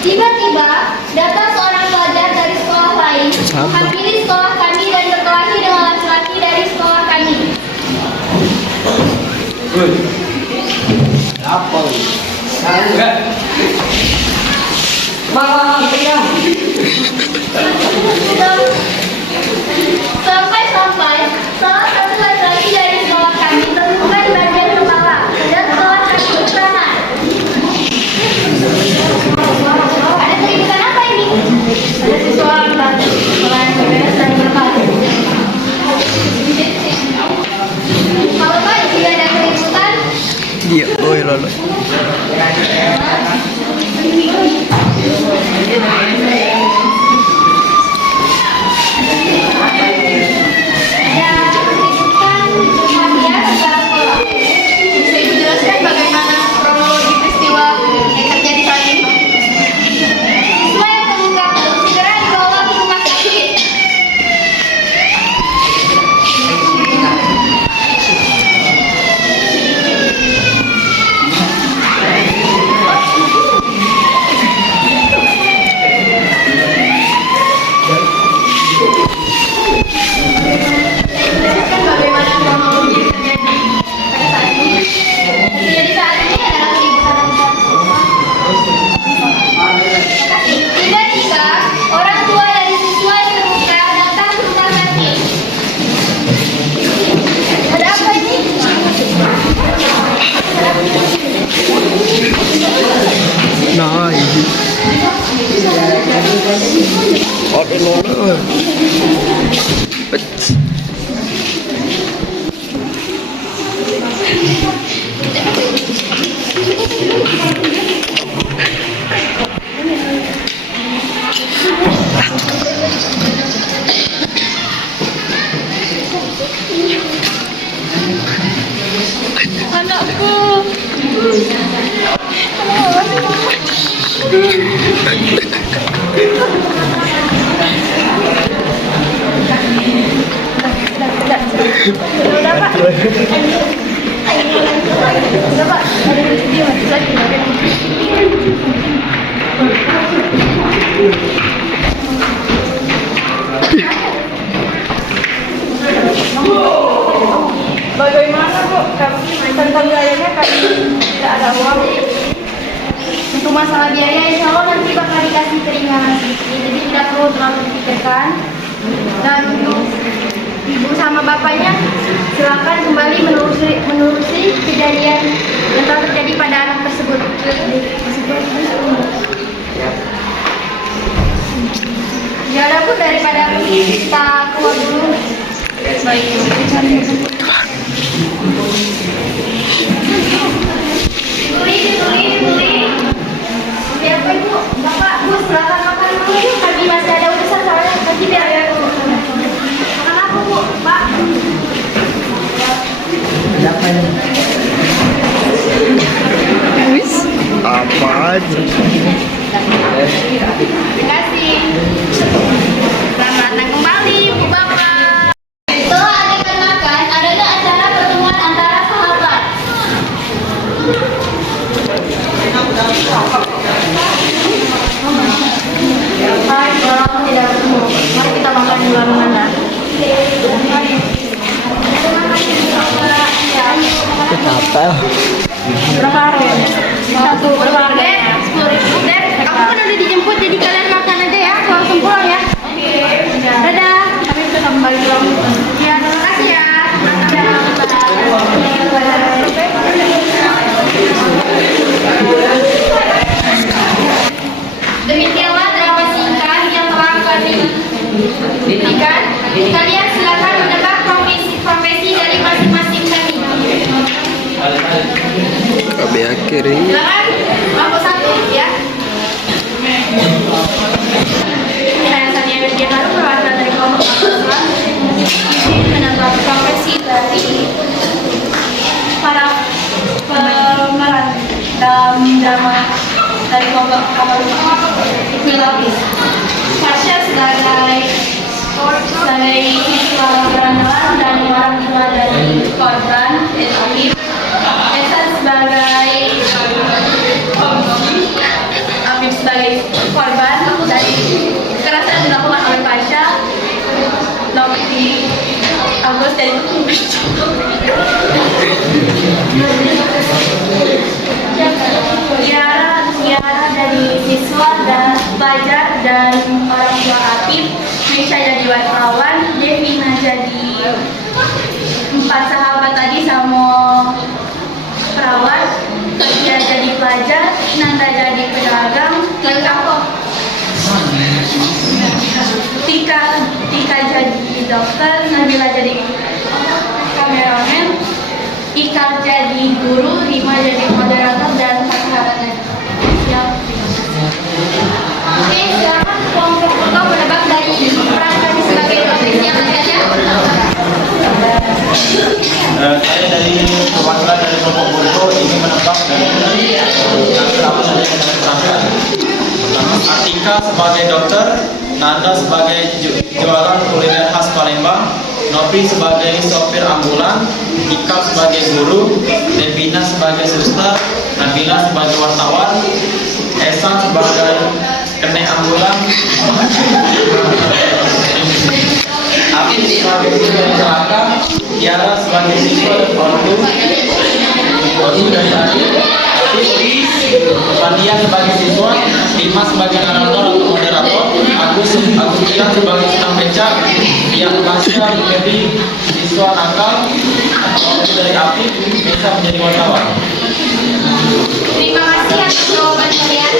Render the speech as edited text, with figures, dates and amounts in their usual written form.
Tiba-tiba datang seorang pelajar dari sekolah lain, menghampiri sekolah kami dan berkelahi dengan laki-laki dari sekolah kami. Apa? Enggak. Mama, pegang. Sampai salah satu laki-laki dari sekolah kami terluka di bagian kepala dan sekolah kami bertanah. Ada keributan apa ini? Ada siswa sekolah yang berbeda dan berkelahi. Kalau Pak jika ada keributan, Iya, boleh lolos. Nah, ini. Ada lolos. anakku. Udah Pak. Udah Pak. Bagaimana Bu? Tentang biayanya kami tidak ada uang. Untuk masalah biaya, insya Allah nanti bakal dikasih keringanan sedikit, jadi tidak perlu terlalu dipikirkan. Dan untuk ibu sama bapaknya, silakan kembali menerusi kejadian yang telah terjadi pada anak tersebut. Ya udah Bu, daripada kita keluar dulu. Baik, Beli. Biar Ibu, Bapak, Bu, silakan makan dulu. Kami masih ada urusan soalnya nanti biar ya Bu. Makan apa Bu, Pak? Ada apa ini? Wis, apa aja? Terima kasih. Selamat datang kembali, Bu Bapak. Setelah adegan makan, adalah acara pertemuan antara sahabat. Hai, kalau tidak bertemu, mari kita makan di luar mana? Apa? Berapa harga? Satu berapa harga? 10.000. Dep, aku kan udah dijemput, jadi kalian makan aja ya, langsung pulang ya. Dadah. Tapi kita kembali pulang. Ya, terima kasih ya. Demikianlah drama singkat yang telah kami berikan. Kalian silakan menebak profesi dari masing-masing kami. Sampai akhir ini. Silakan, kelompok 1 ya. Saya Sania Wirdian Harum, perwakilan dari kelompok 4 menebak profesi dari para pemeran dalam drama dari kelompok 5. Farsha sebagai siswa berandalan dan orang tua dari korban Alif. Esa sebagai Afif sebagai siswa dan pelajar dan orang tua aktif. Mesya jadi wartawan, Devina jadi 4 sahabat tadi sama perawat, Fatia jadi pelajar, Nanda jadi pedagang, lalu aku Tika jadi dokter, Nabila jadi kameramen, Ikal jadi guru, Rima jadi moderator, dan sahabatnya. Siap. Oke, silakan kelompok foto menebak dari peran kami sebagai dosen. Siapa saja? Saya dari perwakilan dari kelompok foto ini menebak dari siapa saja yang saya terangkan. Pertama, Atika sebagai dokter, Nanda sebagai jualan kuliner khas Palembang, Nopi sebagai sopir ambulan, Ikal sebagai guru, Devina sebagai suster, Nabila sebagai wartawan, Esan sebagai kenek ambulan, Afif sebagai siswa yang celaka, Tiara sebagai siswa dan ortu, Osu dari Adil, Fadia sebagai siswa, Dimas sebagai narator atau moderator, Agustina sebagai sedang becak, yang Masya menjadi siswa nakal, Osu dari Afif bisa menjadi wartawan. Terima kasih atas jawaban kalian.